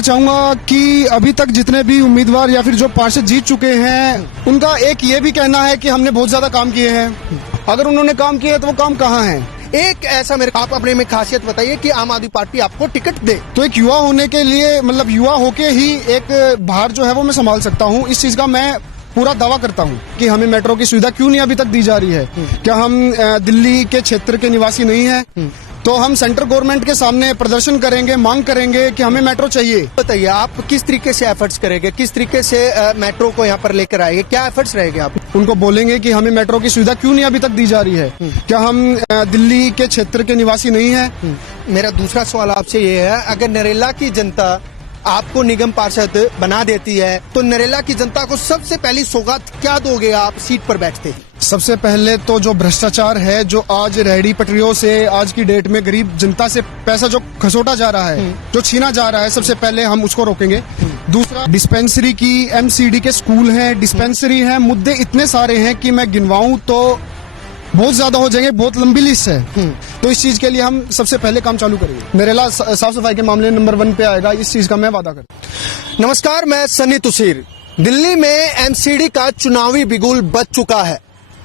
कहना चाहूंगा कि अभी तक जितने भी उम्मीदवार या फिर जो पार्षद जीत चुके हैं उनका एक ये भी कहना है कि हमने बहुत ज्यादा काम किए हैं। अगर उन्होंने काम किए तो वो काम कहाँ है? एक ऐसा मेरे आप अपने में खासियत बताइए कि आम आदमी पार्टी आपको टिकट दे। तो एक युवा होने के लिए मतलब युवा होके ही एक भार जो है वो मैं संभाल सकता हूँ। इस चीज का मैं पूरा दावा करता हूँ कि हमें मेट्रो की सुविधा क्यों नहीं अभी तक दी जा रही है। क्या हम दिल्ली के क्षेत्र के निवासी नहीं है? तो हम सेंट्रल गवर्नमेंट के सामने प्रदर्शन करेंगे, मांग करेंगे कि हमें मेट्रो चाहिए। बताइए आप किस तरीके से एफर्ट्स करेंगे, किस तरीके से मेट्रो को यहाँ पर लेकर आएंगे, क्या एफर्ट्स रहेंगे आप? उनको बोलेंगे कि हमें मेट्रो की सुविधा क्यों नहीं अभी तक दी जा रही है। क्या हम दिल्ली के क्षेत्र के निवासी नहीं है? मेरा दूसरा सवाल आपसे ये है, अगर नरेला की जनता आपको निगम पार्षद बना देती है तो नरेला की जनता को सबसे पहली सौगात क्या दोगे आप सीट पर बैठते? सबसे पहले तो जो भ्रष्टाचार है, जो आज रेहड़ी पटरियों से आज की डेट में गरीब जनता से पैसा जो खसोटा जा रहा है, जो छीना जा रहा है, सबसे पहले हम उसको रोकेंगे। दूसरा, डिस्पेंसरी की एमसीडी के स्कूल हैं, डिस्पेंसरी हैं, मुद्दे इतने सारे हैं कि मैं गिनवाऊं तो बहुत ज्यादा हो जाएंगे, बहुत लंबी लिस्ट है। तो इस चीज के लिए हम सबसे पहले काम चालू करेंगे। नरेला साफ सफाई के मामले नंबर 1 पे आएगा, इस चीज का मैं वादा करता हूं। नमस्कार, मैं सनी तुसीर। दिल्ली में एमसीडी का चुनावी बिगुल बज चुका है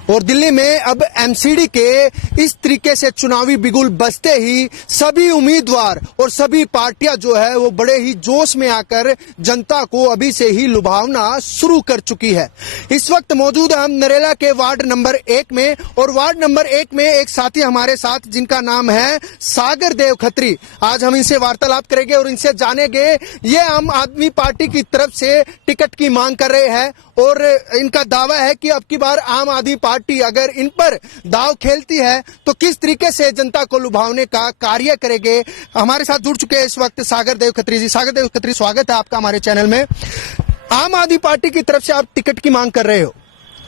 और दिल्ली में अब एमसीडी के इस तरीके से चुनावी बिगुल बजते ही सभी उम्मीदवार और सभी पार्टियां जो है वो बड़े ही जोश में आकर जनता को अभी से ही लुभावना शुरू कर चुकी है। इस वक्त मौजूद हम नरेला के वार्ड नंबर 1 में और वार्ड नंबर 1 में एक साथी हमारे साथ जिनका नाम है सागर देव खत्री। आज हम इनसे वार्तालाप करेंगे और इनसे जानेंगे ये आम आदमी पार्टी की तरफ से टिकट की मांग कर रहे हैं और इनका दावा है कि अब की बार आम आदमी पार्टी अगर इन पर दाव खेलती है तो किस तरीके से जनता को लुभावने का कार्य करेंगे। हमारे साथ जुड़ चुके हैं इस वक्त सागर देव खत्री जी। सागर देव खत्री, स्वागत है आपका हमारे चैनल में। आम आदमी पार्टी की तरफ से आप टिकट की मांग कर रहे हो,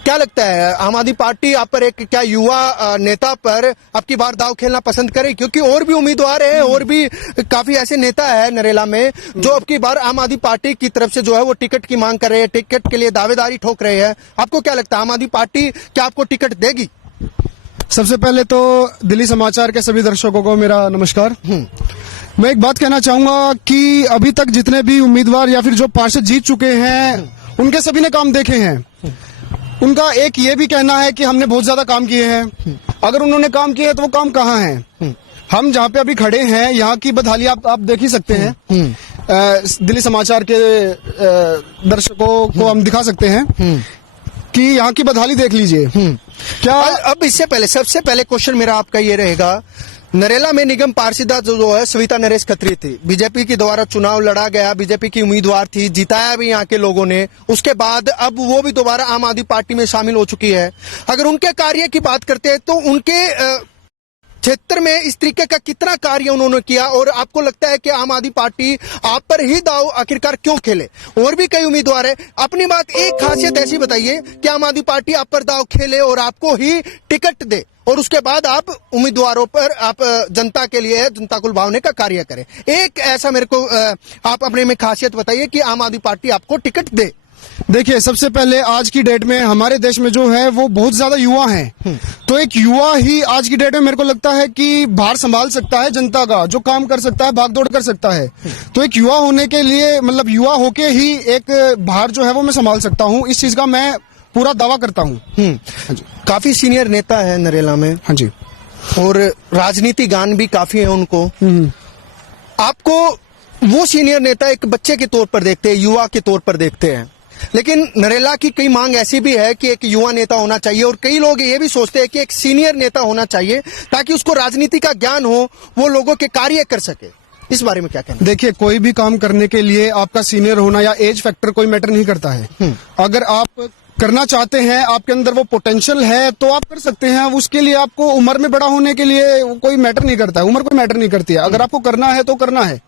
क्या लगता है आम आदमी पार्टी आप पर एक क्या युवा नेता पर अब की बार दाव खेलना पसंद करे? क्योंकि और भी उम्मीदवार हैं और भी काफी ऐसे नेता है नरेला में जो अब की बार आम आदमी पार्टी की तरफ से जो है वो टिकट की मांग कर रहे हैं, टिकट के लिए दावेदारी ठोक रहे हैं। आपको क्या लगता है आम आदमी पार्टी क्या आपको टिकट देगी? सबसे पहले तो दिल्ली समाचार के सभी दर्शकों को मेरा नमस्कार। मैं एक बात कहना चाहूंगा कि अभी तक जितने भी उम्मीदवार या फिर जो पार्षद जीत चुके हैं उनके सभी ने काम देखे हैं। उनका एक ये भी कहना है कि हमने बहुत ज्यादा काम किए हैं। अगर उन्होंने काम किए तो वो काम कहाँ है? हम जहाँ पे अभी खड़े हैं यहाँ की बदहाली आप देख ही सकते हैं। दिल्ली समाचार के दर्शकों को हम दिखा सकते हैं कि यहाँ की बदहाली देख लीजिए। क्या अब इससे पहले सबसे पहले क्वेश्चन मेरा आपका ये रहेगा, नरेला में निगम पार्षदा जो है सविता नरेश खत्री थी, बीजेपी के द्वारा चुनाव लड़ा गया, बीजेपी की उम्मीदवार थी, जिताया भी यहाँ के लोगों ने। उसके बाद अब वो भी दोबारा आम आदमी पार्टी में शामिल हो चुकी है। अगर उनके कार्य की बात करते हैं तो उनके क्षेत्र में इस तरीके का कितना कार्य उन्होंने किया और आपको लगता है कि आम आदमी पार्टी आप पर ही दाव आखिरकार क्यों खेले? और भी कई उम्मीदवार है, अपनी बात एक खासियत ऐसी बताइए कि आम आदमी पार्टी आप पर दाव खेले और आपको ही टिकट दे और उसके बाद आप उम्मीदवारों पर आप जनता के लिए जनता को लुभावने का कार्य करें। एक ऐसा मेरे को आप अपने में खासियत बताइए कि आम आदमी पार्टी आपको टिकट दे। देखिए, सबसे पहले आज की डेट में हमारे देश में जो है वो बहुत ज्यादा युवा हैं। तो एक युवा ही आज की डेट में मेरे को लगता है कि भार संभाल सकता है जनता का, जो काम कर सकता है, भागदौड़ कर सकता है। तो एक युवा होने के लिए मतलब युवा होके ही एक भार जो है वो मैं संभाल सकता हूँ। इस चीज का मैं पूरा दावा करता हूँ। काफी सीनियर नेता है नरेला में। हाँ जी। और राजनीति ज्ञान भी काफी है उनको। आपको वो सीनियर नेता एक बच्चे के तौर पर देखते हैं, युवा के तौर पर देखते हैं, लेकिन नरेला की कई मांग ऐसी भी है कि एक युवा नेता होना चाहिए और कई लोग ये भी सोचते हैं कि एक सीनियर नेता होना चाहिए ताकि उसको राजनीति का ज्ञान हो, वो लोगों के कार्य कर सके। इस बारे में क्या कहना? देखिए, कोई भी काम करने के लिए आपका सीनियर होना या एज फैक्टर कोई मैटर नहीं करता है। अगर आप करना चाहते हैं, आपके अंदर वो पोटेंशियल है तो आप कर सकते हैं। उसके लिए आपको उम्र में बड़ा होने के लिए कोई मैटर नहीं करता है, उम्र कोई मैटर नहीं करती है। अगर आपको करना है तो करना है,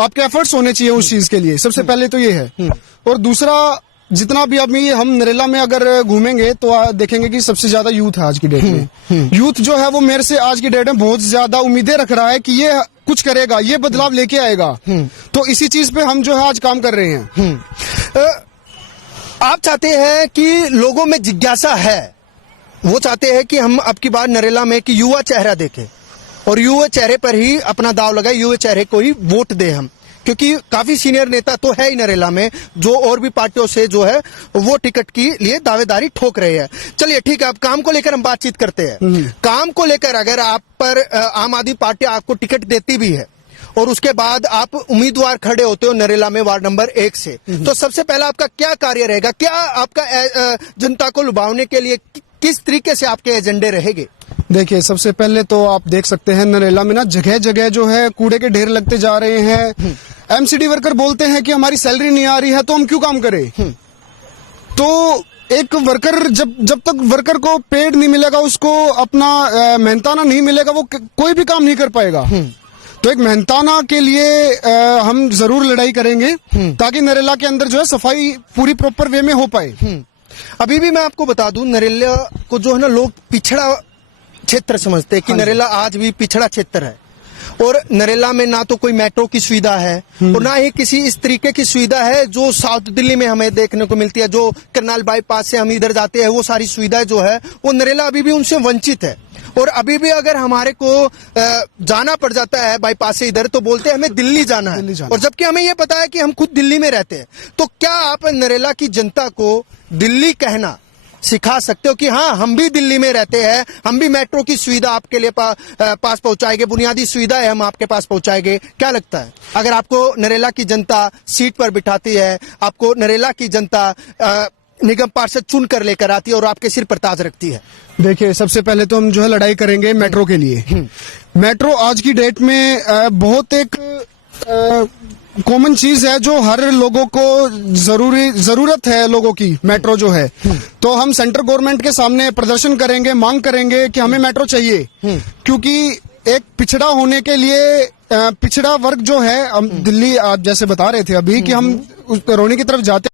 आपके एफर्ट्स होने चाहिए उस चीज के लिए। सबसे पहले तो ये है। और दूसरा, जितना भी अभी हम नरेला में अगर घूमेंगे तो देखेंगे कि सबसे ज्यादा यूथ है आज की डेट में। यूथ जो है वो मेरे से आज की डेट में बहुत ज्यादा उम्मीदें रख रहा है कि ये कुछ करेगा, ये बदलाव लेके आएगा। तो इसी चीज पे हम जो है आज काम कर रहे हैं। आप चाहते हैं कि लोगों में जिज्ञासा है, वो चाहते हैं कि हम अब की बार नरेला में कि युवा चेहरा देखें और युवा चेहरे पर ही अपना दाव लगाए, युवा चेहरे को ही वोट दे हम। क्योंकि काफी सीनियर नेता तो है ही नरेला में, जो और भी पार्टियों से जो है वो टिकट के लिए दावेदारी ठोक रहे हैं। चलिए ठीक है, अब काम को लेकर हम बातचीत करते हैं। काम को लेकर अगर आप पर आम आदमी पार्टी आपको टिकट देती भी है और उसके बाद आप उम्मीदवार खड़े होते हो नरेला में वार्ड नंबर 1 से, तो सबसे पहला आपका क्या कार्य रहेगा? क्या आपका जनता को लुभावने के लिए किस तरीके से आपके एजेंडे रहेंगे? देखिए, सबसे पहले तो आप देख सकते हैं नरेला में ना जगह जगह जो है कूड़े के ढेर लगते जा रहे हैं। एमसीडी वर्कर बोलते हैं कि हमारी सैलरी नहीं आ रही है तो हम क्यों काम करें। तो एक वर्कर जब तक वर्कर को पेड नहीं मिलेगा, उसको अपना मेहनताना नहीं मिलेगा, वो कोई भी काम नहीं कर पाएगा। तो एक मेहनताना के लिए हम जरूर लड़ाई करेंगे ताकि नरेला के अंदर जो है सफाई पूरी प्रॉपर वे में हो पाए। अभी भी मैं आपको बता दूं, नरेला को जो है ना लोग पिछड़ा क्षेत्र समझते हैं कि नरेला आज भी पिछड़ा क्षेत्र है और नरेला में ना तो कोई मेट्रो की सुविधा है और ना ही किसी इस तरीके की सुविधा है जो साउथ दिल्ली में हमें देखने को मिलती है। जो करनाल बाईपास से हम इधर जाते हैं वो सारी सुविधाएं जो है वो नरेला अभी भी उनसे वंचित है। और अभी भी अगर हमारे को जाना पड़ जाता है बाईपास से इधर तो बोलते हैं हमें दिल्ली जाना है, और जबकि हमें ये पता है कि हम खुद दिल्ली में रहते हैं। तो क्या आप नरेला की जनता को दिल्ली कहना सिखा सकते हो कि हाँ हम भी दिल्ली में रहते हैं, हम भी मेट्रो की सुविधा आपके लिए पास पहुंचाएंगे, बुनियादी सुविधाएं हम आपके पास पहुंचाएंगे? क्या लगता है अगर आपको नरेला की जनता सीट पर बिठाती है, आपको नरेला की जनता निगम पार्षद चुन कर लेकर आती है और आपके सिर पर ताज रखती है? देखिए, सबसे पहले तो हम जो है लड़ाई करेंगे मेट्रो के लिए। मेट्रो आज की डेट में बहुत एक कॉमन चीज है जो हर लोगों को जरूरत है लोगों की, मेट्रो जो है। तो हम सेंट्रल गवर्नमेंट के सामने प्रदर्शन करेंगे, मांग करेंगे कि हमें मेट्रो चाहिए, क्योंकि एक पिछड़ा होने के लिए पिछड़ा वर्ग जो है, हम दिल्ली आप जैसे बता रहे थे अभी कि हम रोनी की तरफ जाते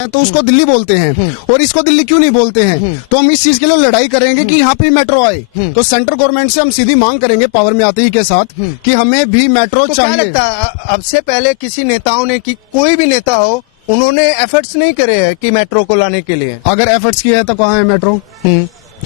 तो उसको दिल्ली बोलते हैं और इसको दिल्ली क्यों नहीं बोलते हैं। तो हम इस चीज के लिए लड़ाई करेंगे कि यहाँ पे मेट्रो आए। तो सेंट्रल गवर्नमेंट से हम सीधी मांग करेंगे पावर में आते ही के साथ कि हमें भी मेट्रो तो चाहिए। क्या लगता है अब से पहले किसी नेताओं ने कि कोई भी नेता हो उन्होंने एफर्ट्स नहीं करे हैं कि मेट्रो को लाने के लिए? अगर एफर्ट्स किया है तो कहाँ है मेट्रो?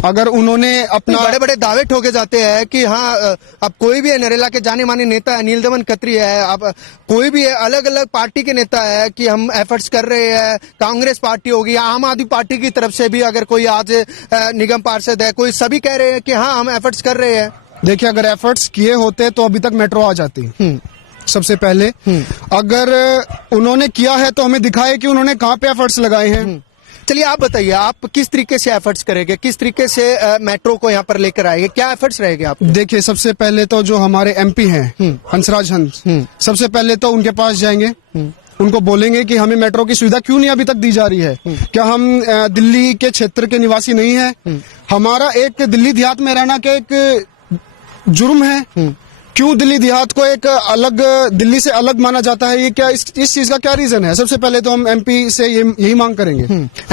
अगर उन्होंने अपना बड़े बड़े दावे ठोके जाते हैं कि हाँ अब कोई भी है नरेला के जाने माने नेता है, नील दमन खत्री है, अब कोई भी है, अलग अलग पार्टी के नेता है कि हम एफर्ट्स कर रहे हैं। कांग्रेस पार्टी होगी, आम आदमी पार्टी की तरफ से भी अगर कोई आज निगम पार्षद है, कोई सभी कह रहे हैं कि हाँ हम एफर्ट्स कर रहे हैं। देखिए, अगर एफर्ट्स किए होते तो अभी तक मेट्रो आ जाती। सबसे पहले अगर उन्होंने किया है तो हमें दिखाए कि उन्होंने कहाँ पे एफर्ट्स लगाए हैं। चलिए आप बताइए, आप किस तरीके से एफर्ट्स करेंगे, किस तरीके से मेट्रो को यहाँ पर लेकर आएंगे, क्या एफर्ट्स रहेंगे आप? देखिए, सबसे पहले तो जो हमारे एमपी हैं हंसराज हंस, सबसे पहले तो उनके पास जाएंगे, उनको बोलेंगे कि हमें मेट्रो की सुविधा क्यों नहीं अभी तक दी जा रही है। क्या हम दिल्ली के क्षेत्र के निवासी नहीं है? हमारा एक दिल्ली देहात में रहना के एक जुर्म है? क्यों दिल्ली देहात को एक अलग, दिल्ली से अलग माना जाता है? ये क्या इस चीज का क्या रीजन है? सबसे पहले तो हम एमपी से यही मांग करेंगे।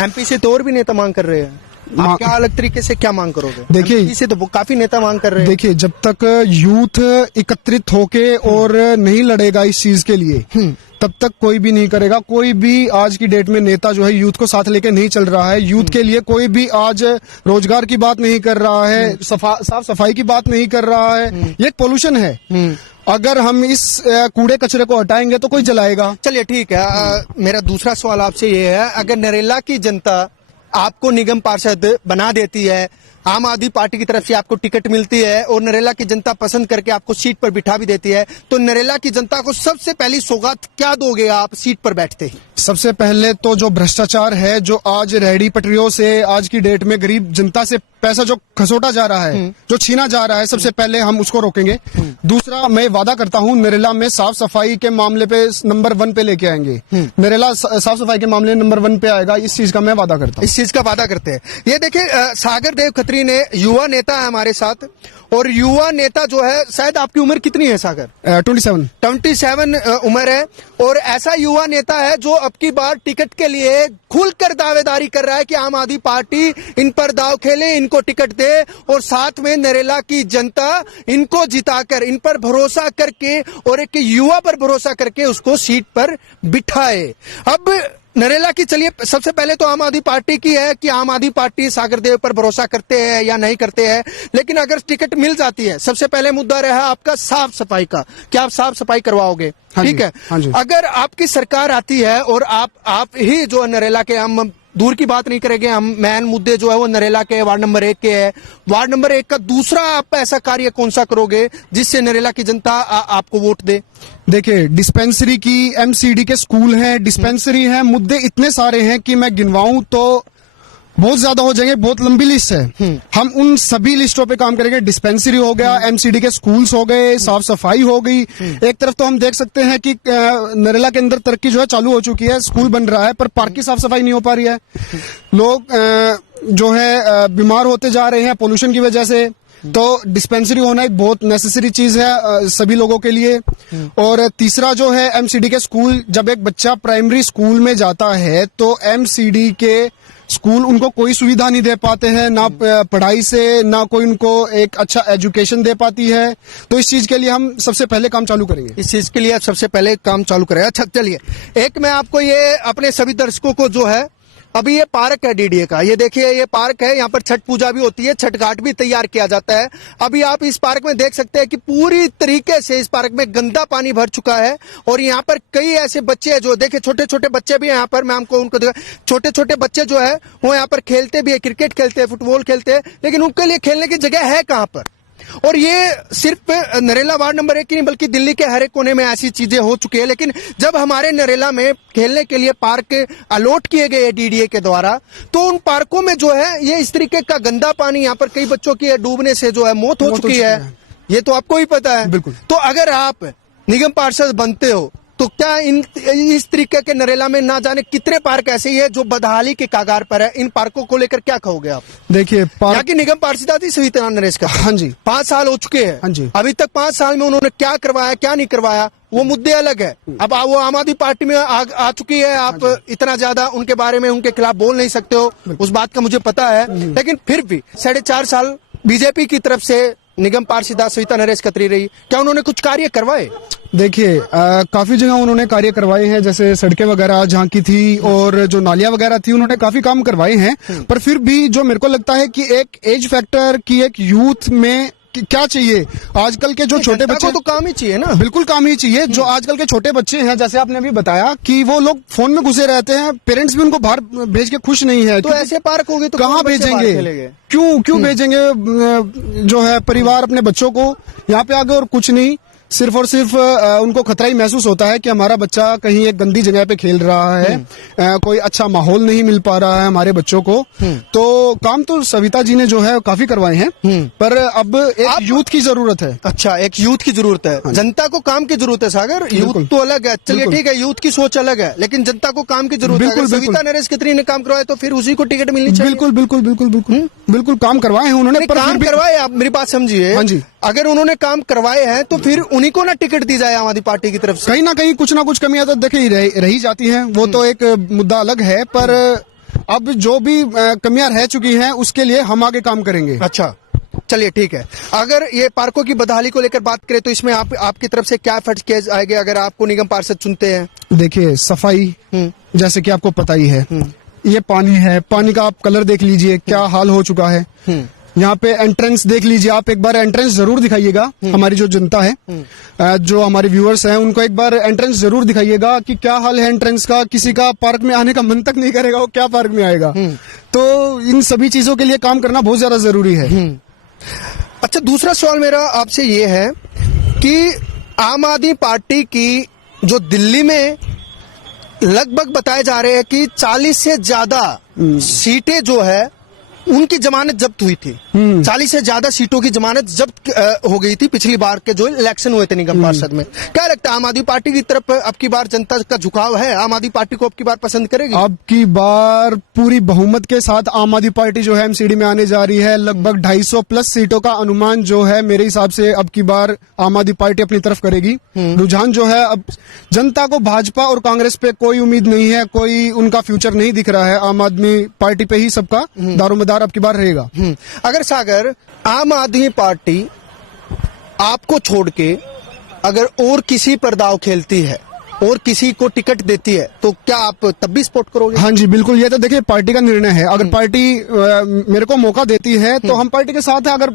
एमपी से तो और भी नेता मांग कर रहे हैं, आप क्या अलग तरीके से क्या मांग करोगे? देखिए, एमपी से तो काफी नेता मांग कर रहे हैं। देखिए, जब तक यूथ एकत्रित होके और नहीं लड़ेगा इस चीज के लिए तब तक कोई भी नहीं करेगा। कोई भी आज की डेट में नेता जो है यूथ को साथ लेके नहीं चल रहा है। यूथ के लिए कोई भी आज रोजगार की बात नहीं कर रहा है, साफ सफाई की बात नहीं कर रहा है। ये एक पोल्यूशन है। अगर हम इस कूड़े कचरे को हटाएंगे तो कोई जलाएगा। चलिए ठीक है, मेरा दूसरा सवाल आपसे ये है, अगर नरेला की जनता आपको निगम पार्षद बना देती है, आम आदमी पार्टी की तरफ से आपको टिकट मिलती है और नरेला की जनता पसंद करके आपको सीट पर बिठा भी देती है, तो नरेला की जनता को सबसे पहली सौगात क्या दोगे आप सीट पर बैठते ही? सबसे पहले तो जो भ्रष्टाचार है, जो आज रेहड़ी पटरियों से आज की डेट में गरीब जनता से पैसा जो खसोटा जा रहा है, जो छीना जा रहा है, सबसे पहले हम उसको रोकेंगे। दूसरा, मैं वादा करता हूं नरेला में साफ सफाई के मामले पे नंबर 1 पे लेके आएंगे। नरेला साफ सफाई के मामले नंबर 1 पे आएगा, इस चीज का मैं वादा करता हूं। इस चीज का वादा करते हैं। ये देखिए, सागर देव खत्री ने युवा नेता है हमारे साथ, और युवा नेता जो है, शायद आपकी उम्र कितनी है सागर? 27 उम्र है, और ऐसा युवा नेता है जो अब की बार टिकट के लिए खुलकर दावेदारी कर रहा है कि आम आदमी पार्टी इन पर दाव खेले, इनको टिकट दे, और साथ में नरेला की जनता इनको जिताकर, इन पर भरोसा करके और एक युवा पर भरोसा करके उसको सीट पर बिठाए। अब नरेला की, चलिए सबसे पहले तो आम आदमी पार्टी की है कि आम आदमी पार्टी सागर देव पर भरोसा करते हैं या नहीं करते हैं, लेकिन अगर टिकट मिल जाती है, सबसे पहले मुद्दा रहा आपका साफ सफाई का, क्या आप साफ सफाई करवाओगे? हाँ ठीक जी, है। हाँ जी। अगर आपकी सरकार आती है और आप ही जो नरेला के, हम दूर की बात नहीं करेंगे, हम मेन मुद्दे जो है वो नरेला के वार्ड नंबर 1 के है, वार्ड नंबर 1 का दूसरा आप ऐसा कार्य कौन सा करोगे जिससे नरेला की जनता आपको वोट दे? देखिए, डिस्पेंसरी की, एमसीडी के स्कूल हैं, डिस्पेंसरी हैं, मुद्दे इतने सारे हैं कि मैं गिनवाऊं तो बहुत ज्यादा हो जाएंगे, बहुत लंबी लिस्ट है। हम उन सभी लिस्टों पे काम करेंगे। डिस्पेंसरी हो गया, एमसीडी के स्कूल्स हो गए, साफ सफाई हो गई। एक तरफ तो हम देख सकते हैं कि नरेला के अंदर तरक्की जो है चालू हो चुकी है, स्कूल बन रहा है, पर पार्क की साफ सफाई नहीं हो पा रही है। लोग जो है बीमार होते जा रहे हैं पोल्यूशन की वजह से। तो डिस्पेंसरी होना एक बहुत नेसेसरी चीज है सभी लोगों के लिए। और तीसरा जो है एमसीडी के स्कूल, जब एक बच्चा प्राइमरी स्कूल में जाता है तो एमसीडी के स्कूल उनको कोई सुविधा नहीं दे पाते हैं, ना पढ़ाई से, ना कोई उनको एक अच्छा एजुकेशन दे पाती है। तो इस चीज के लिए हम सबसे पहले काम चालू करेंगे। इस चीज के लिए आप सबसे पहले काम चालू करें। अच्छा चलिए, एक मैं आपको ये अपने सभी दर्शकों को जो है, अभी ये पार्क है डीडीए का, ये देखिए ये पार्क है, यहाँ पर छठ पूजा भी होती है, छठ घाट भी तैयार किया जाता है। अभी आप इस पार्क में देख सकते हैं कि पूरी तरीके से इस पार्क में गंदा पानी भर चुका है और यहाँ पर कई ऐसे बच्चे हैं जो, देखिए छोटे छोटे बच्चे भी यहाँ पर, मैं आपको उनको देखा, छोटे छोटे बच्चे जो है वो यहाँ पर खेलते भी है, क्रिकेट खेलते हैं, फुटबॉल खेलते हैं, लेकिन उनके लिए खेलने की जगह है कहाँ पर? और ये सिर्फ नरेला वार्ड नंबर 1 की नहीं बल्कि दिल्ली के हर एक कोने में ऐसी चीजें हो चुकी है। लेकिन जब हमारे नरेला में खेलने के लिए पार्क अलॉट किए गए डीडीए के द्वारा, तो उन पार्कों में जो है ये इस तरीके का गंदा पानी, यहाँ पर कई बच्चों की डूबने से जो है मौत हो चुकी है। ये तो आपको ही पता है। बिल्कुल। तो अगर आप निगम पार्षद बनते हो तो क्या इस तरीके के नरेला में ना जाने कितने पार्क ऐसे ही है जो बदहाली के कागार पर है, इन पार्कों को लेकर क्या कहोगे आप? देखिए, यहाँ की निगम पार्षद थी सविता नरेश का। हाँ जी, 5 साल हो चुके हैं। हाँ जी। अभी तक 5 साल में उन्होंने क्या करवाया, क्या नहीं करवाया, वो मुद्दे अलग है। अब वो आम आदमी पार्टी में आ चुकी है, आप इतना ज्यादा उनके बारे में, उनके खिलाफ बोल नहीं सकते हो, उस बात का मुझे पता है। लेकिन फिर भी 4.5 साल बीजेपी की तरफ से निगम पार्षद सविता नरेश खत्री रही, क्या उन्होंने कुछ कार्य करवाए? देखिए, काफी जगह उन्होंने कार्य करवाए हैं, जैसे सड़कें वगैरह जहाँ की थी और जो नालियां वगैरह थी, उन्होंने काफी काम करवाए हैं। पर फिर भी जो मेरे को लगता है कि एक एज फैक्टर की, एक यूथ में क्या चाहिए, आजकल के जो छोटे बच्चे, तो काम ही चाहिए ना। बिल्कुल काम ही चाहिए। जो आजकल के छोटे बच्चे हैं, जैसे आपने अभी बताया कि वो लोग फोन में घुसे रहते हैं, पेरेंट्स भी उनको बाहर भेज के खुश नहीं है। तो ऐसे पार्क होंगे तो कहाँ भेजेंगे, क्यों भेजेंगे जो है परिवार अपने बच्चों को यहाँ पे आगे? और कुछ नहीं, सिर्फ और सिर्फ उनको खतरा ही महसूस होता है कि हमारा बच्चा कहीं एक गंदी जगह पे खेल रहा है, कोई अच्छा माहौल नहीं मिल पा रहा है हमारे बच्चों को। तो काम तो सविता जी ने जो है काफी करवाए हैं, पर अब एक यूथ की जरूरत है। अच्छा, एक यूथ की जरूरत है। जनता को काम की जरूरत है सागर, यूथ तो अलग है, चलिए ठीक है, यूथ की सोच अलग है, लेकिन जनता को काम की जरूरत है। सविता नरेश खत्री ने काम करवाया तो फिर उसी को टिकट मिलनी चाहिए। बिल्कुल बिल्कुल बिल्कुल बिल्कुल बिल्कुल काम करवाए हैं उन्होंने, पर काम करवाए। आप मेरी बात समझिए। हाँ जी, अगर उन्होंने काम करवाए हैं तो फिर उन्हीं को ना टिकट दी जाए आम आदमी पार्टी की तरफ से। कहीं ना कहीं कुछ ना कुछ कमियां तो देखिए रही जाती हैं, वो तो एक मुद्दा अलग है। पर अब जो भी कमियां रह चुकी हैं उसके लिए हम आगे काम करेंगे। अच्छा चलिए ठीक है। अगर ये पार्कों की बदहाली को लेकर बात करें तो इसमें आपकी तरफ से क्या एफर्ट्स किए जाएंगे अगर आपको निगम पार्षद चुनते हैं? देखिए, सफाई, जैसे कि आपको पता ही है, ये पानी है, पानी का आप कलर देख लीजिए क्या हाल हो चुका है। यहाँ पे एंट्रेंस देख लीजिए, आप एक बार एंट्रेंस जरूर दिखाइएगा। हमारी जो जनता है, जो हमारे व्यूअर्स हैं, उनको एक बार एंट्रेंस जरूर दिखाइएगा कि क्या हाल है एंट्रेंस का। किसी का पार्क में आने का मन तक नहीं करेगा, वो क्या पार्क में आएगा। तो इन सभी चीजों के लिए काम करना बहुत ज्यादा जरूरी है। अच्छा, दूसरा सवाल मेरा आपसे ये है कि आम आदमी पार्टी की जो दिल्ली में लगभग बताए जा रहे हैं कि 40 से ज्यादा सीटें जो है उनकी जमानत जब्त हुई थी। 40 से ज्यादा सीटों की जमानत जब्त हो गई थी पिछली बार के जो इलेक्शन हुए थे निगम पार्षद में। क्या लगता है आम आदमी पार्टी की तरफ अब की बार जनता का झुकाव है? आम आदमी पार्टी को अब की बार पसंद करेगी? अब की बार पूरी बहुमत के साथ आम आदमी पार्टी जो है एमसीडी में आने जा रही है। लगभग 250 प्लस सीटों का अनुमान जो है मेरे हिसाब से अब की बार आम आदमी पार्टी अपनी तरफ करेगी। रुझान जो है, अब जनता को भाजपा और कांग्रेस पे कोई उम्मीद नहीं है, कोई उनका फ्यूचर नहीं दिख रहा है। आम आदमी पार्टी पे ही सबका दारोमदार अब की बार रहेगा। अगर सागर आम आदमी पार्टी आपको छोड़ के अगर और किसी पर दाव खेलती है और किसी को टिकट देती है तो क्या आप तब भी सपोर्ट करोगे? हाँ जी बिल्कुल, ये तो देखिए पार्टी का निर्णय है। अगर पार्टी मेरे को मौका देती है तो हम पार्टी के साथ है, अगर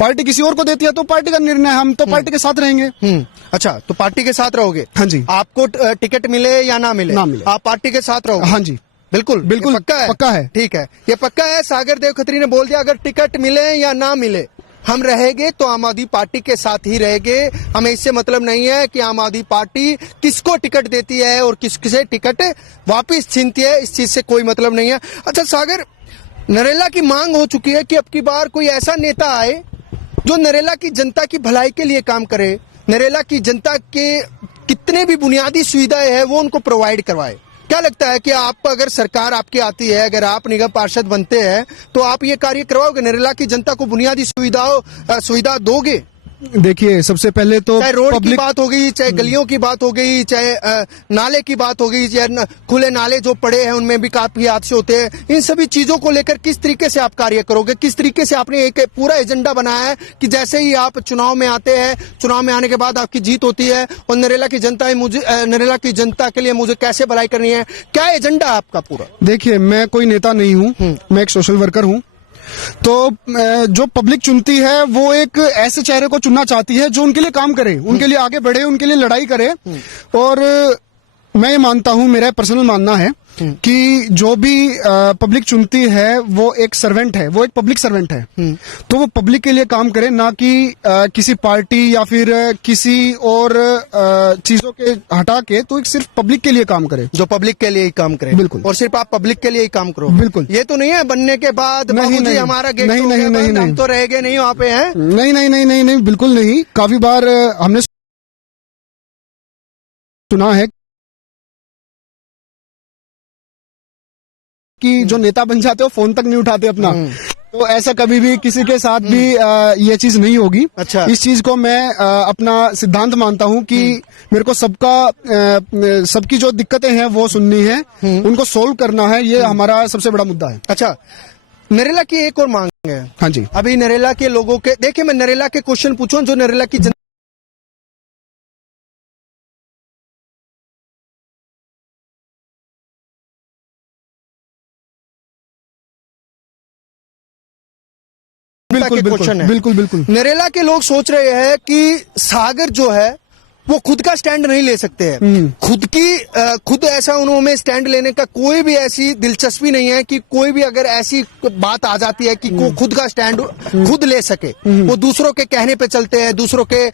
पार्टी किसी और को देती है तो पार्टी का निर्णय है, हम तो पार्टी के साथ रहेंगे। अच्छा, तो पार्टी के साथ रहोगे? हाँ जी। आपको टिकट मिले या ना मिले, ना मिले, आप पार्टी के साथ रहोगे? हाँ जी बिल्कुल बिल्कुल, ये पक्का है? पक्का है। ठीक है, ये पक्का है। सागर देव खत्री ने बोल दिया अगर टिकट मिले या ना मिले हम रहेंगे तो आम आदमी पार्टी के साथ ही रहेंगे। हमें इससे मतलब नहीं है कि आम आदमी पार्टी किसको टिकट देती है और किससे टिकट वापिस छीनती है, इस चीज से कोई मतलब नहीं है। अच्छा सागर, नरेला की मांग हो चुकी है कि अब की बार कोई ऐसा नेता आए जो नरेला की जनता की भलाई के लिए काम करे, नरेला की जनता के कितने भी बुनियादी सुविधाएं हैं वो उनको प्रोवाइड करवाए। क्या लगता है कि आप अगर सरकार आपकी आती है, अगर आप निगम पार्षद बनते हैं तो आप ये कार्य करवाओगे, नरेला की जनता को बुनियादी सुविधा दोगे? देखिए सबसे पहले तो चाहे रोड की बात हो गई, चाहे गलियों की बात हो गई, चाहे नाले की बात हो गई, चाहे खुले नाले जो पड़े हैं उनमें भी काफी हादसे होते हैं, इन सभी चीजों को लेकर किस तरीके से आप कार्य करोगे? किस तरीके से आपने एक पूरा एजेंडा बनाया है कि जैसे ही आप चुनाव में आते हैं, चुनाव में आने के बाद आपकी जीत होती है और नरेला की जनता के लिए मुझे कैसे भलाई करनी है, क्या एजेंडा है आपका पूरा? देखिए मैं कोई नेता नहीं हूँ, मैं एक सोशल वर्कर हूँ। तो जो पब्लिक चुनती है वो एक ऐसे चेहरे को चुनना चाहती है जो उनके लिए काम करे, उनके लिए आगे बढ़े, उनके लिए लड़ाई करे। और मैं ये मानता हूँ, मेरा पर्सनल मानना है कि जो भी पब्लिक चुनती है वो एक सर्वेंट है, वो एक पब्लिक सर्वेंट है। तो वो पब्लिक के लिए काम करे, ना कि किसी पार्टी या फिर किसी और चीजों के हटा के, तो एक सिर्फ पब्लिक के लिए काम करे, जो पब्लिक के लिए ही काम करे। बिल्कुल। और सिर्फ आप पब्लिक के लिए ही काम करो? बिल्कुल। ये तो नहीं है बनने के बाद बाबूजी हमारा गेट नहीं, नहीं, नहीं, नहीं, हम तो रहेंगे नहीं वहाँ पे हैं? नहीं नहीं नहीं नहीं नहीं, बिल्कुल नहीं। काफी बार हमने सुना है कि जो नेता बन जाते हो फोन तक नहीं उठाते अपना। तो ऐसा कभी भी किसी के साथ भी ये चीज नहीं होगी। अच्छा। इस चीज को मैं अपना सिद्धांत मानता हूँ कि मेरे को सबकी जो दिक्कतें हैं वो सुननी है, उनको सोल्व करना है, ये हमारा सबसे बड़ा मुद्दा है। अच्छा, नरेला की एक और मांग है। हाँ जी। अभी नरेला के लोगों के, देखिए मैं नरेला के क्वेश्चन पूछूं जो नरेला की बिल्कुल क्वेश्चन है। बिल्कुल बिल्कुल। नरेला के लोग सोच रहे हैं कि सागर जो है वो खुद का स्टैंड नहीं ले सकते हैं, खुद ऐसा उन्होंने स्टैंड लेने का कोई भी ऐसी दिलचस्पी नहीं है कि कोई भी अगर ऐसी बात आ जाती है कि खुद का स्टैंड खुद ले सके, वो दूसरों के कहने पे चलते हैं, दूसरों के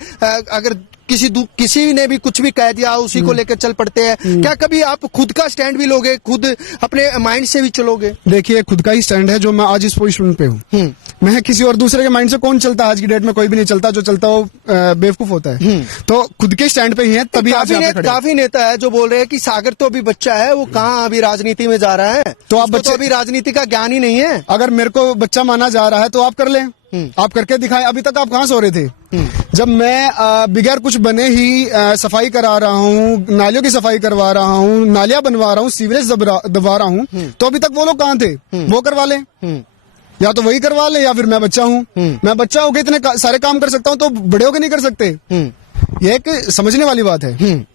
अगर किसी ने भी कुछ भी कह दिया उसी को लेकर चल पड़ते हैं। क्या कभी आप खुद का स्टैंड भी लोगे, खुद अपने माइंड से भी चलोगे? देखिए खुद का ही स्टैंड है जो मैं आज इस पोजीशन पे हूँ। मैं किसी और दूसरे के माइंड से कौन चलता है? आज की डेट में कोई भी नहीं चलता, जो चलता हो बेवकूफ होता है। तो खुद के स्टैंड पे ही है, तभी आज यहाँ पे खड़े हैं। काफी नेता है जो बोल रहे हैं कि सागर तो अभी बच्चा है, वो कहाँ अभी राजनीति में जा रहा है, तो आप बच्चे, तो अभी राजनीति का ज्ञान ही नहीं है। अगर मेरे को बच्चा माना जा रहा है तो आप कर लें, आप करके दिखाएं। अभी तक आप कहाँ सो रहे थे? जब मैं बगैर कुछ बने ही सफाई करा रहा हूँ, नालियों की सफाई करवा रहा हूँ, नालियां बनवा रहा हूँ, सीवरेज दबा रहा हूँ, तो अभी तक वो लोग कहाँ थे? वो करवा लें, या तो वही करवा ले, या फिर मैं बच्चा हूँ, मैं बच्चा होकर इतने सारे काम कर सकता हूँ तो बड़े होकर नहीं कर सकते। ये एक समझने वाली बात है।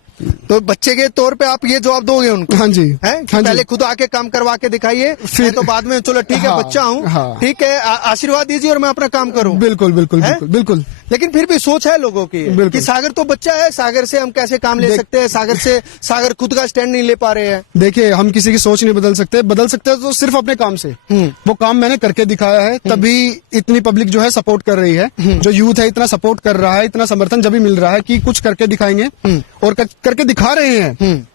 तो बच्चे के तौर पे आप ये जवाब दोगे उनको? हाँ जी। है हाँ पहले जी। खुद आके काम करवा के दिखाइए, फिर तो बाद में चलो ठीक है हाँ, बच्चा हूँ, हाँ। ठीक है आशीर्वाद दीजिए और मैं अपना काम करूँ। बिल्कुल बिल्कुल बिल्कुल बिल्कुल। लेकिन फिर भी सोच है लोगों की कि सागर तो बच्चा है, सागर से हम कैसे काम ले सकते हैं, सागर खुद का स्टैंड नहीं ले पा रहे हैं। देखिए हम किसी की सोच नहीं बदल सकते तो सिर्फ अपने काम से। वो काम मैंने करके दिखाया है, तभी इतनी पब्लिक जो है सपोर्ट कर रही है, जो यूथ है इतना सपोर्ट कर रहा है, इतना समर्थन जब भी मिल रहा है कि कुछ करके दिखाएंगे, और करके दिखा रहे हैं।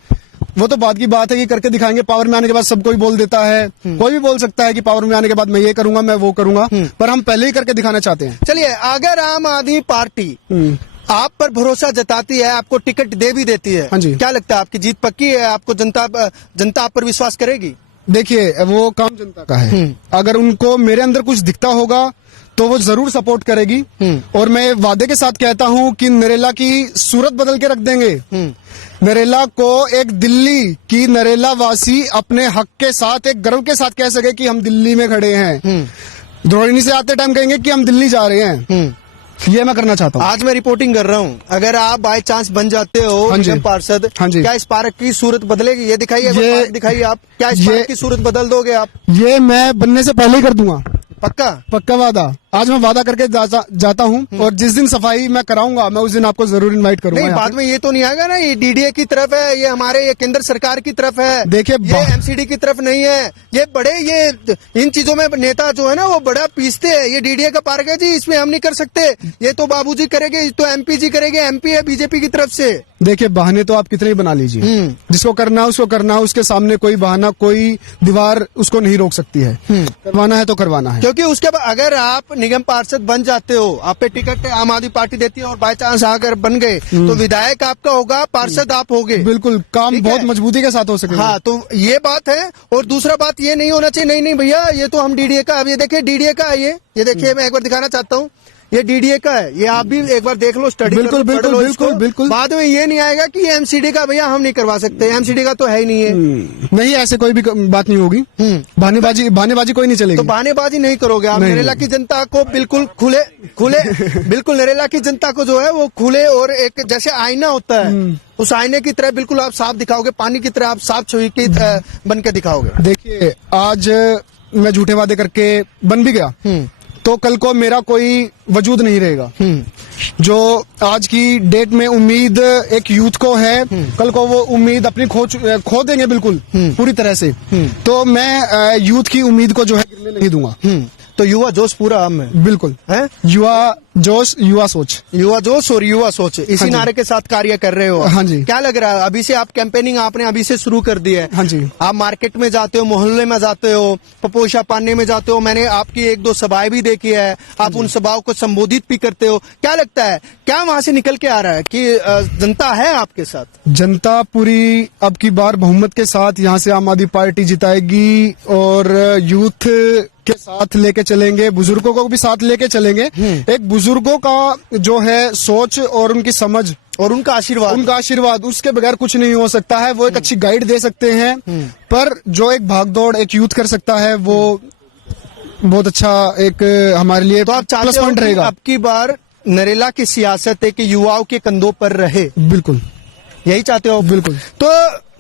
वो तो बात की बात है कि करके दिखाएंगे। पावर में आने के बाद सब कोई बोल देता है, कोई भी बोल सकता है कि पावर में आने के बाद मैं ये करूंगा, मैं वो करूंगा, पर हम पहले ही करके दिखाना चाहते हैं। चलिए, अगर आम आदमी पार्टी आप पर भरोसा जताती है, आपको टिकट दे भी देती है, हाँ जी, क्या लगता है आपकी जीत पक्की है? आपको जनता आप पर विश्वास करेगी? देखिए वो काम जनता का है। अगर उनको मेरे अंदर कुछ दिखता होगा तो वो जरूर सपोर्ट करेगी, और मैं वादे के साथ कहता हूं कि नरेला की सूरत बदल के रख देंगे। नरेला को एक दिल्ली की नरेला वासी अपने हक के साथ, एक गर्व के साथ कह सके कि हम दिल्ली में खड़े हैं। द्रोहिणी से आते टाइम कहेंगे कि हम दिल्ली जा रहे हैं। ये मैं करना चाहता हूँ। आज मैं रिपोर्टिंग कर रहा हूँ, अगर आप बाय चांस बन जाते हो हाँ जी। निगम पार्षद, हाँ जी। क्या इस पार्क की सूरत बदलेगी? ये दिखाइए, एक बार ये- पार्क दिखाइए आप, क्या इस ये- पार्क की सूरत बदल दोगे आप? ये मैं बनने से पहले ही कर दूंगा, पक्का? पक्का वादा। आज मैं वादा करके जाता हूँ, और जिस दिन सफाई मैं कराऊंगा, मैं उस दिन आपको जरूर इनवाइट करूंगा। नहीं, यहाँ बाद पे। में ये तो नहीं आएगा ना, ये डीडीए की तरफ है, ये हमारे ये केंद्र सरकार की तरफ है, देखिए, ये एमसीडी की तरफ नहीं है। ये बड़े ये इन चीजों में नेता जो है ना वो बड़ा पीसते हैं। ये डीडीए का पार्क है जी, इसमें हम नहीं कर सकते, ये तो बाबूजी करेंगे, तो एमपी जी करेंगे, एमपी है बीजेपी की तरफ से। देखिए, बहाने तो आप कितने ही बना लीजिए, जिसको करना है उसको करना है, उसके सामने कोई बहाना, कोई दीवार उसको नहीं रोक सकती है। करवाना है तो करवाना है। क्योंकि उसके बाद अगर आप निगम पार्षद बन जाते हो, आप पे टिकट आम आदमी पार्टी देती है, और बाय चांस अगर बन गए तो विधायक आपका होगा, पार्षद आप होगे। बिल्कुल, काम ठीक बहुत है। मजबूती के साथ हो सकेगा। हाँ, तो ये बात है। और दूसरा बात ये नहीं होना चाहिए, नहीं नहीं भैया ये तो हम डीडीए का, अब ये देखिए डीडीए का है, ये देखिए मैं एक बार दिखाना चाहता हूँ, ये डीडीए का है, ये आप भी एक बार देख लो, स्टडी बिल्कुल, पढ़ बिल्कुल, लो बिल्कुल, इसको। बिल्कुल। बाद में ये नहीं आएगा कि ये एमसीडी का भैया हम नहीं करवा सकते, एमसीडी का तो है ही नहीं है। नहीं, ऐसे कोई भी बात नहीं होगी। बहानेबाजी कोई नहीं तो चलेगी। बहानेबाजी नहीं करोगे आप। नहीं, नरेला की जनता को बिल्कुल खुले बिल्कुल नरेला की जनता को जो है वो खुले, और एक जैसे आईना होता है उस आईने की तरह बिल्कुल आप साफ दिखाओगे, पानी की तरह आप साफ छवि की बन के दिखाओगे। देखिए, आज मैं झूठे वादे करके बन भी गया, तो कल को मेरा कोई वजूद नहीं रहेगा। जो आज की डेट में उम्मीद एक यूथ को है, कल को वो उम्मीद अपनी खो देंगे बिल्कुल पूरी तरह से। तो मैं यूथ की उम्मीद को जो है गिरने नहीं दूंगा। तो युवा जोश पूरा हम में बिल्कुल है, युवा जोश, युवा सोच। युवा जोश और युवा सोच, इसी हाँ जी। नारे के साथ कार्य कर रहे हो। हाँ जी। क्या लग रहा है अभी से आप कैंपेनिंग आपने अभी से शुरू कर दी है? हाँ जी। आप मार्केट में जाते हो, मोहल्ले में जाते हो, पपोशा पाने में जाते हो, मैंने आपकी एक दो सभाएं भी देखी है, आप उन सभाओं को संबोधित भी करते हो। क्या लगता है, क्या वहां से निकल के आ रहा है कि जनता है आपके साथ? जनता पूरी अब की बार बहुमत के साथ यहाँ से आम आदमी पार्टी जिताएगी, और यूथ के साथ लेके चलेंगे, बुजुर्गों को भी साथ लेके चलेंगे। एक बुजुर्गों का जो है सोच और उनकी समझ और उनका आशीर्वाद, उसके बगैर कुछ नहीं हो सकता है। वो एक अच्छी गाइड दे सकते हैं, पर जो एक भागदौड़ एक यूथ कर सकता है, वो बहुत अच्छा एक हमारे लिए तो आप प्लस चाहते हो पॉइंट कि रहेगा। अब की बार नरेला की सियासत है कि युवाओं के कंधों पर रहे, बिल्कुल, यही चाहते हो? बिल्कुल। तो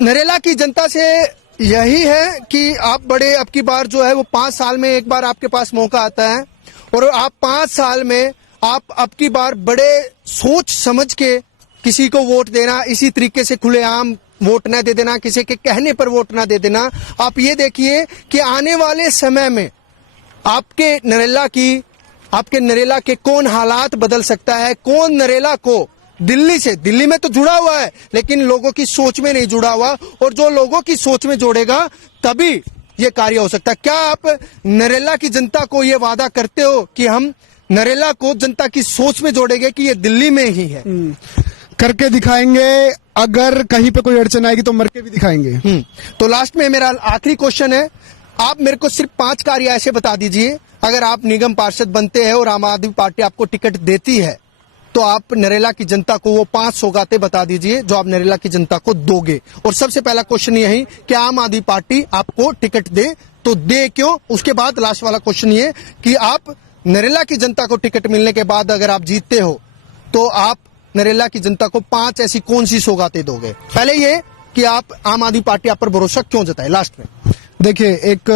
नरेला की जनता से यही है कि आप बड़े अब की बार जो है वो 5 साल में एक बार आपके पास मौका आता है, और आप 5 साल में आप अब की बार बड़े सोच समझ के किसी को वोट देना, इसी तरीके से खुलेआम वोट न दे देना, किसी के कहने पर वोट न दे देना। आप ये देखिए कि आने वाले समय में आपके नरेला के कौन हालात बदल सकता है, कौन नरेला को दिल्ली में तो जुड़ा हुआ है लेकिन लोगों की सोच में नहीं जुड़ा हुआ, और जो लोगों की सोच में जोड़ेगा तभी ये कार्य हो सकता है। क्या आप नरेला की जनता को ये वादा करते हो कि हम नरेला को जनता की सोच में जोड़ेंगे कि ये दिल्ली में ही है? करके दिखाएंगे, अगर कहीं पे कोई अड़चन आएगी तो मर के भी दिखाएंगे। तो लास्ट में मेरा आखिरी क्वेश्चन है, आप मेरे को सिर्फ 5 कार्य ऐसे बता दीजिए, अगर आप निगम पार्षद बनते हैं और आम आदमी पार्टी आपको टिकट देती है तो आप नरेला की जनता को वो 5 सौगातें बता दीजिए जो आप नरेला की जनता को दोगे। और सबसे पहला क्वेश्चन यही कि आम आदमी पार्टी आपको टिकट दे तो दे क्यों? उसके बाद लास्ट वाला क्वेश्चन ये कि आप नरेला की जनता को टिकट मिलने के बाद अगर आप जीतते हो तो आप नरेला की जनता को 5 ऐसी कौन सी सौगातें दोगे? पहले ये कि आप आम आदमी पार्टी आप पर भरोसा क्यों जताए? लास्ट में देखिए, एक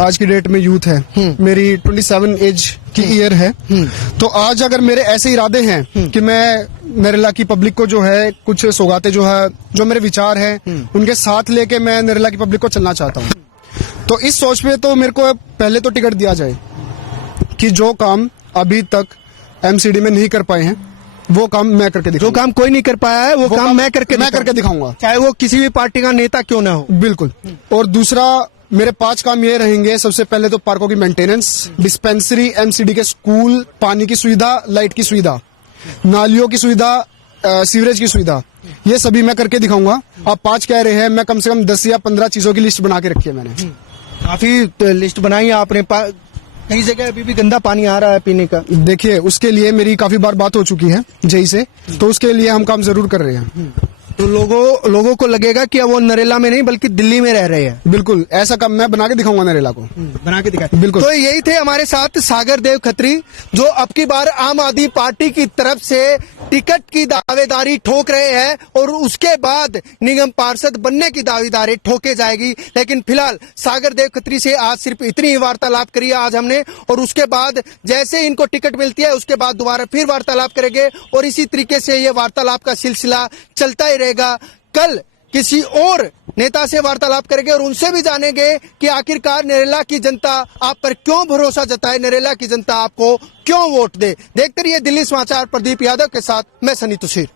आज की डेट में यूथ है, मेरी 27 एज की ईयर है, तो आज अगर मेरे ऐसे इरादे हैं कि मैं नरेला की पब्लिक को जो है कुछ सौगातें जो है, जो मेरे विचार हैं उनके साथ लेके मैं नरेला की पब्लिक को चलना चाहता हूँ, तो इस सोच में तो मेरे को पहले तो टिकट दिया जाए कि जो काम अभी तक एमसीडी में नहीं कर पाए हैं वो काम मैं करके दिखाऊंगा। जो काम कोई नहीं कर पाया है वो काम मैं करके दिखाऊंगा, चाहे वो किसी भी पार्टी का नेता क्यों ना हो। बिल्कुल। और दूसरा मेरे 5 काम ये रहेंगे, सबसे पहले तो पार्कों की मेंटेनेंस, डिस्पेंसरी, एमसीडी के स्कूल, पानी की सुविधा, लाइट की सुविधा, नालियों की सुविधा, सीवरेज की सुविधा, ये सभी मैं करके दिखाऊंगा। आप 5 कह रहे हैं, मैं कम से कम 10 या 15 चीजों की लिस्ट बना के रखी है मैंने। काफी लिस्ट बनाई है आपने। कई जगह अभी भी गंदा पानी आ रहा है पीने का। देखिए, उसके लिए मेरी काफी बार बात हो चुकी है जेई से, तो उसके लिए हम काम जरूर कर रहे हैं। तो लोगों को लगेगा कि अब वो नरेला में नहीं बल्कि दिल्ली में रह रहे हैं। बिल्कुल ऐसा काम मैं बना के दिखाऊंगा नरेला को। बना के दिखाया। बिल्कुल। तो यही थे हमारे साथ सागर देव खत्री, जो अब की बार आम आदमी पार्टी की तरफ से टिकट की दावेदारी ठोक रहे हैं और उसके बाद निगम पार्षद बनने की दावेदारी ठोके जाएगी। लेकिन फिलहाल सागर देव खत्री से आज सिर्फ इतनी ही वार्तालाप करी है आज हमने, और उसके बाद जैसे इनको टिकट मिलती है उसके बाद दोबारा फिर वार्तालाप करेंगे और इसी तरीके से ये वार्तालाप का सिलसिला चलता ही रहेगा। कल किसी और नेता से वार्तालाप करेंगे और उनसे भी जानेंगे कि आखिरकार नरेला की जनता आप पर क्यों भरोसा जताए, नरेला की जनता आपको क्यों वोट दे। देखते रहिए दिल्ली समाचार, प्रदीप यादव के साथ मैं सनी तुषीर।